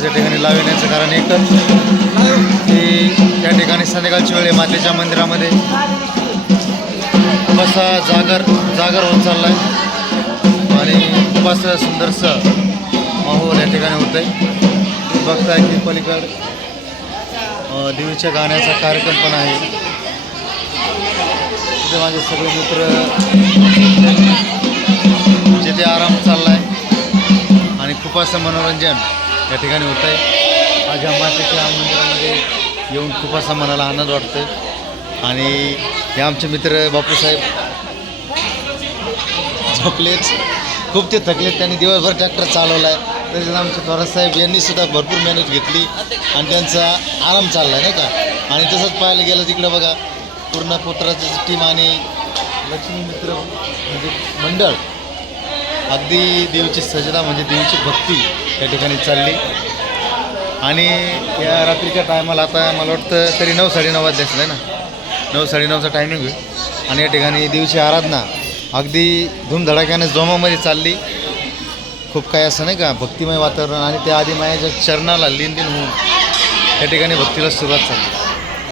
लावण्याचं कारण एकच की त्या ठिकाणी संध्याकाळची वेळ आहे मातेच्या मंदिरामध्ये. खूप जागर जागर होत चालला आहे आणि खूप असं सुंदरसं माहोल या ठिकाणी होतं आहे बघताय की पलीकड देवीच्या गाण्याचा कार्यक्रम पण आहे. तिथे माझे सगळे मित्र जिथे आराम चालला आहे आणि खूप असं मनोरंजन. या ठिकाणी होत आहे. आज या मंदिरामध्ये येऊन खूप असा मनाला आनंद वाटतो आणि हे आमचे मित्र बापूसाहेब झोपलेच खूप ते थकलेत. त्यांनी दिवसभर ट्रॅक्टर चालवला आहे तसेच आमचे थोरात साहेब यांनी सुद्धा भरपूर मेहनत घेतली. आणि त्यांचा आराम चालला आहे नाही का? आणि तसंच पाहायला गेलं तिकडं बघा पूर्ण पुत्राची टीम आणि लक्ष्मी मित्र म्हणजे मंडळ. अगदी देवीची सजदा म्हणजे देवीची भक्ती त्या ठिकाणी चालली. आणि या रात्रीच्या टायमाला आता मला वाटतं तरी नऊ साडेनऊ वाजले असलं आहे ना. नऊ साडेनऊचा टायमिंग होईल आणि या ठिकाणी देवीची आराधना अगदी धूमधडाक्याने जोमामध्ये चालली. खूप काही असं नाही का भक्तिमय वातावरण आणि त्या आधी माझ्या चरणाला लीन होऊन या ठिकाणी भक्तीला सुरुवात झाली.